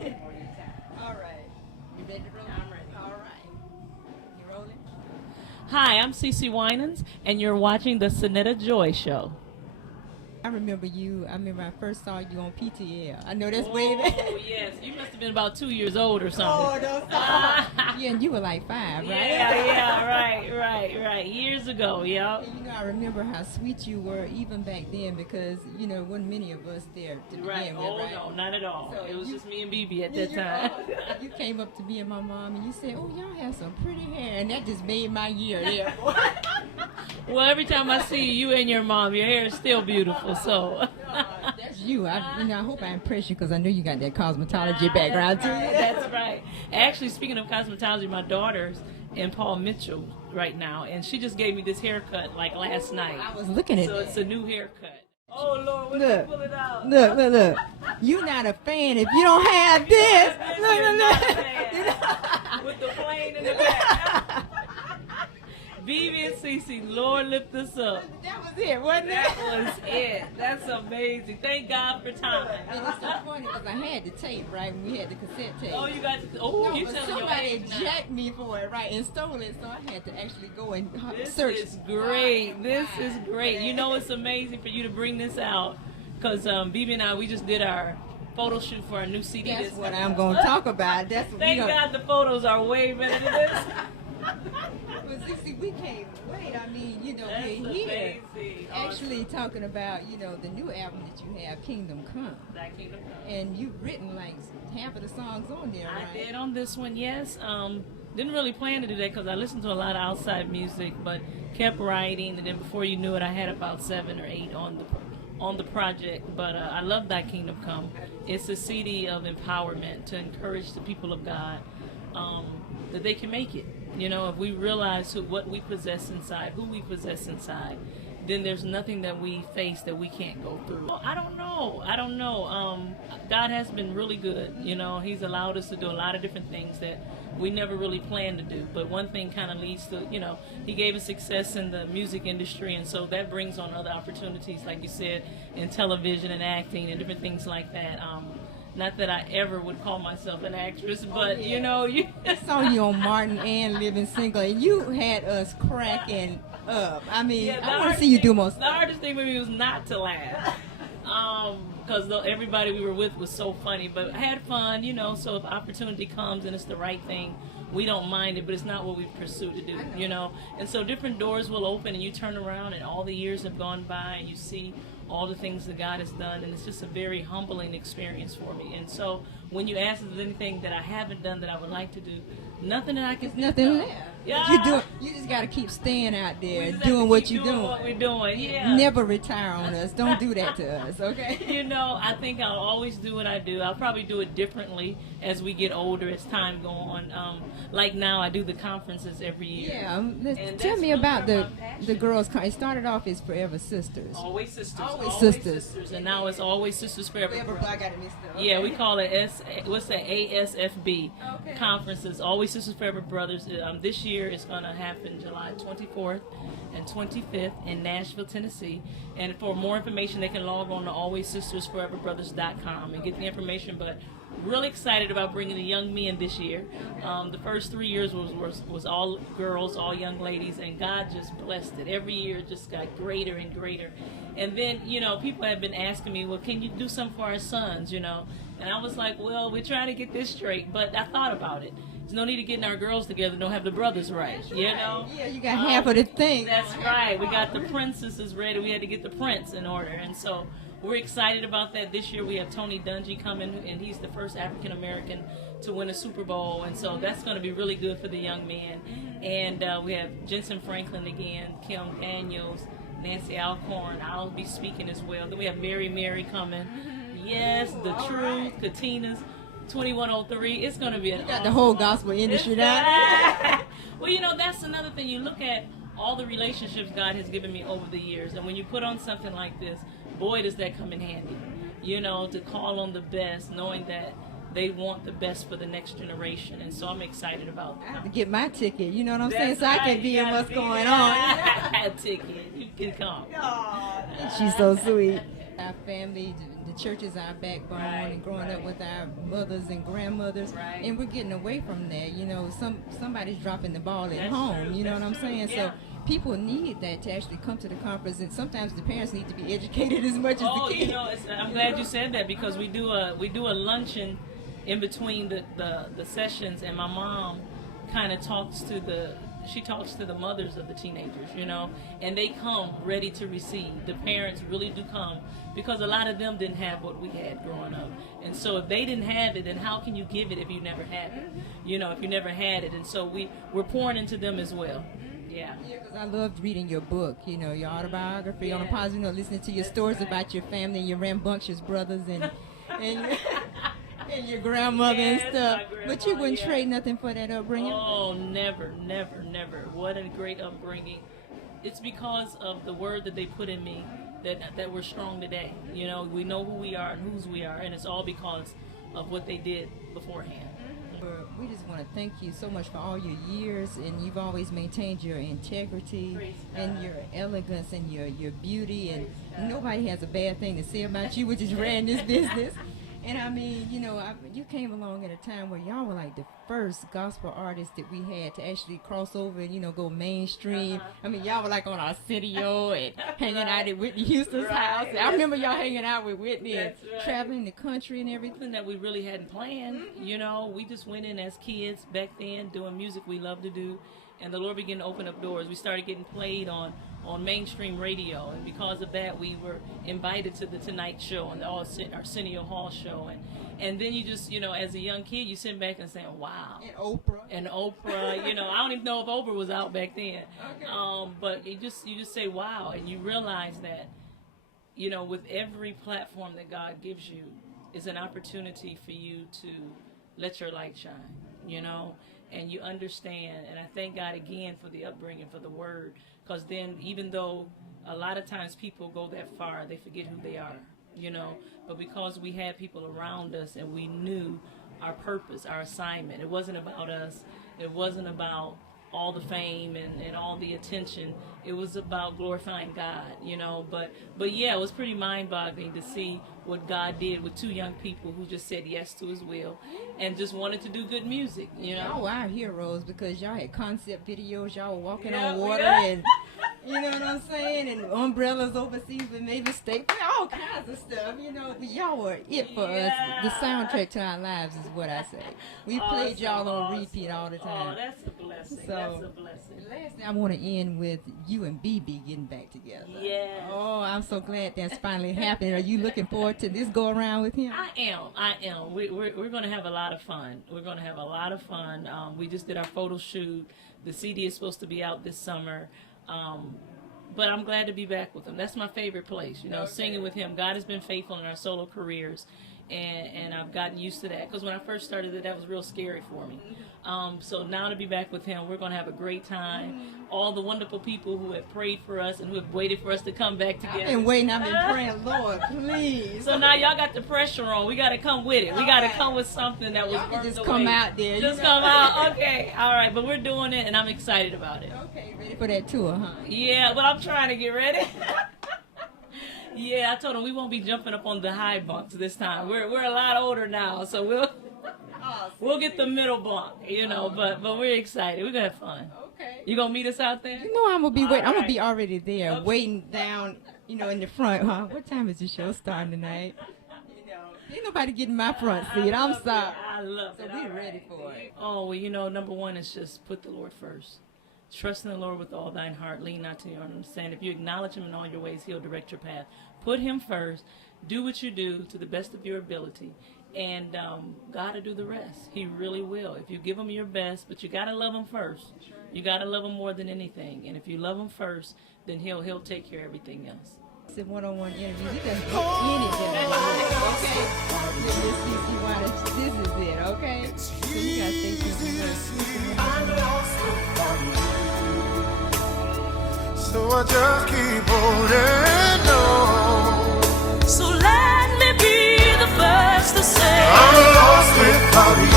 All right. You ready to roll? I'm ready. All right. You rolling? Hi, I'm Cece Winans, and you're watching the Sonetta Joy Show. I remember you. I remember I first saw you on PTL. I know that's Oh, way back. yes. You must have been about 2 years old or Oh, something. don't stop. Yeah, and you were like 5, right? Yeah, right. Years ago, yeah. And, I remember how sweet you were even back then because, wasn't many of us there to begin Right. with, Oh, right? no, not at all. So It was you- just me and BB at that You- time. you came up to me and my mom and you said, "Oh, y'all have some pretty hair," and that just made my year there. Well, every time I see you and your mom, your hair is still beautiful, so. That's you. I hope I impress you because I know you got that cosmetology background too. That's right. Actually, speaking of cosmetology, my daughter's in Paul Mitchell right now, and she just gave me this haircut like last night. I was looking at So that. it's a new haircut. Oh Lord, when Look. I pull it out. Look. You're not a fan if you don't have this. You're not a Look. fan. With the plane in the back. BB and Cece, Lord lift us up. That was it, wasn't it? That was it. That's amazing. Thank God for time. And it's so funny because I had the tape, right, when we had the cassette tape. Oh, you got to. Oh, No, you but telling your somebody age now. jacked me for it, right, and stole it, so I had to actually go and This search. is great. This is great. You know, it's amazing for you to bring this out because BB and I, we just did our photo shoot for our new CD. That's this what week. I'm going to talk about. That's what Thank God the photos are way better than this. But see, we can't wait. I mean, That's we're here amazing. actually talking about, the new album that you have, Kingdom Come. That Kingdom Come. And you've written like half of the songs on there, right? I did on this one, yes. Didn't really plan to do that because I listened to a lot of outside music, but kept writing, and then before you knew it, I had about 7 or 8 on the project. But I love That Kingdom Come. It's a CD of empowerment to encourage the people of God that they can make it. If we realize what we possess inside, who we possess inside, then there's nothing that we face that we can't go through. Well, I don't know. God has been really good. He's allowed us to do a lot of different things that we never really planned to do. But one thing kind of leads to, he gave us success in the music industry, and so that brings on other opportunities, like you said, in television and acting and different things like that. Not that I ever would call myself an actress, but you I saw you on Martin and Living Single, and you had us cracking up. I mean, I want to see you do more The stuff. hardest thing for me was not to laugh, because everybody we were with was so funny. But I had fun, So if opportunity comes and it's the right thing, we don't mind it. But it's not what we pursue to do, And so different doors will open, and you turn around, and all the years have gone by, and you see all the things that God has done, and it's just a very humbling experience for me. And so when you ask if there's anything that I haven't done that I would like to do, nothing that I can There's nothing left. Yeah. You just got to keep staying out We there, just have to doing what keep you're doing. doing. What we're doing, yeah. Never retire on us. Don't do that to us, okay? I think I'll always do what I do. I'll probably do it differently as we get older, as time go on. Like now, I do the conferences every year. Yeah, And tell that's me about really the my passion. girls. It started off as Forever Sisters. Always sisters. Always sisters. And now it's always sisters forever. I got it mixed up. Yeah, we call it what's that? ASFB Okay. conferences. Always Sisters Forever Brothers. This year it's going to happen July 24th and 25th in Nashville, Tennessee. And for more information, they can log on to alwayssistersforeverbrothers.com and get the information. But really excited about bringing the young men this year. The first 3 years was all girls, all young ladies, and God just blessed it. Every year it just got greater and greater. And then, people have been asking me, well, can you do something for our sons, And I was like, well, we're trying to get this straight. But I thought about it. There's no need to getting our girls together, don't have the brothers right, Yeah, you got half of the thing. That's right. We got the princesses ready. We had to get the prince in order. And so we're excited about that. This year we have Tony Dungy coming, and he's the first African American to win a Super Bowl. And so that's going to be really good for the young men. And we have Jensen Franklin again, Kim Daniels, Nancy Alcorn. I'll be speaking as well. Then we have Mary coming. Yes, The Truth, Katina's 2103. It's going to be an Got the whole gospel industry down. Well, that's another thing. You look at all the relationships God has given me over the years, and when you put on something like this, boy, does that come in handy. To call on the best, knowing that they want the best for the next generation, and so I'm excited about that. I have to get my ticket, you know what I'm saying? That's So I right. can be You in gotta what's be going there. on. Ticket, you can come. She's so sweet. Our family, the church is our backbone, and growing up with our mothers and grandmothers, and we're getting away from that. You know, somebody's dropping the ball at home. True. You know what I'm saying? Yeah. So people need that to actually come to the conference, and sometimes the parents need to be educated as much as the kids. You know, I'm glad you said that, because we do a luncheon in between the sessions, and my mom kind of talks to the mothers of the teenagers, you know, and they come ready to receive. The parents really do come, because a lot of them didn't have what we had growing up. And so if they didn't have it, then how can you give it if you never had it? You know, if you never had it. And so we're pouring into them as well. Yeah. Because I loved reading your book, you know, your autobiography on a positive note, listening to your stories about your family and your rambunctious brothers and and your grandmother and stuff. But you wouldn't trade nothing for that upbringing? Oh, never, never, never. What a great upbringing. It's because of the word that they put in me that we're strong today. You know, we know who we are and whose we are, and it's all because of what they did beforehand. We just want to thank you so much for all your years, and you've always maintained your integrity and your elegance and your beauty, and nobody has a bad thing to say about you. We just ran this business. And I mean, you know, you came along at a time where y'all were like the first gospel artists that we had to actually cross over and, you know, go mainstream. I mean, y'all were like on Arsenio and hanging out at Whitney Houston's house. I remember y'all hanging out with Whitney and traveling the country and everything. That we really hadn't planned, you know. We just went in as kids back then doing music we loved to do, and the Lord began to open up doors. We started getting played on mainstream radio, and because of that we were invited to the Tonight Show and the Arsenio Hall show, and then you just, you know, as a young kid, you sit back and say, wow. And Oprah, you know, I don't even know if Oprah was out back then. Okay. But you just say wow, and you realize that, you know, with every platform that God gives you is an opportunity for you to let your light shine, you know. And you understand, and I thank God again for the upbringing, for the word, because then even though a lot of times people go that far, they forget who they are, you know, but because we had people around us and we knew our purpose, our assignment, it wasn't about us, it wasn't about all the fame and all the attention, it was about glorifying God, you know. But yeah, it was pretty mind-boggling to see what God did with two young people who just said yes to his will and just wanted to do good music, you know. Y'all were our heroes, because y'all had concept videos, y'all were walking on water and, you know what I'm saying, and umbrellas overseas with maybe steak, all kinds of stuff, you know. But y'all were it for us. The soundtrack to our lives is what I say. We played y'all on repeat all the time. Oh, that's a blessing. So, that's a blessing. Last thing I want to end with you and BB getting back together. Yeah. Oh, I'm so glad that's finally happening. Are you looking forward to this go around with him? I am. We're going to have a lot of fun. We're going to have a lot of fun. We just did our photo shoot. The CD is supposed to be out this summer. But I'm glad to be back with him. That's my favorite place, you know, singing with him. God has been faithful in our solo careers, and I've gotten used to that, because when I first started it, that was real scary for me. So now to be back with him, we're going to have a great time. All the wonderful people who have prayed for us and who have waited for us to come back together. I've been waiting, I've been praying, Lord, please. So now y'all got the pressure on. We got to come with it. We got to come with something that was y'all worth just the come wait. out there. Just come out. Okay. All right. But we're doing it, and I'm excited about it. Okay, ready for that tour, huh? Yeah, but I'm trying to get ready. Yeah, I told him we won't be jumping up on the high bunks this time. We're a lot older now, so we'll get the middle bunk, you know. But we're excited. We're gonna have fun. Okay. You gonna meet us out there? You know I'm gonna be waiting. I'm gonna be already there, Okay. waiting down, you know, in the front. Huh? What time is the show starting tonight? You know, ain't nobody getting my front seat. I'm sorry. I love it. So we ready for it. Oh well, you know, number one is just put the Lord first. Trust in the Lord with all thine heart. Lean not to your own understanding. If you acknowledge him in all your ways, he'll direct your path. Put him first. Do what you do to the best of your ability. And God will do the rest. He really will. If you give him your best, but you got to love him first. You got to love him more than anything. And if you love him first, then he'll take care of everything else. It's a one-on-one interview. You can book anything. Okay. Cece Winans, this is it, okay? So you got to stay tuned. So I just keep holding on. So let me be the first to say I'm lost without you.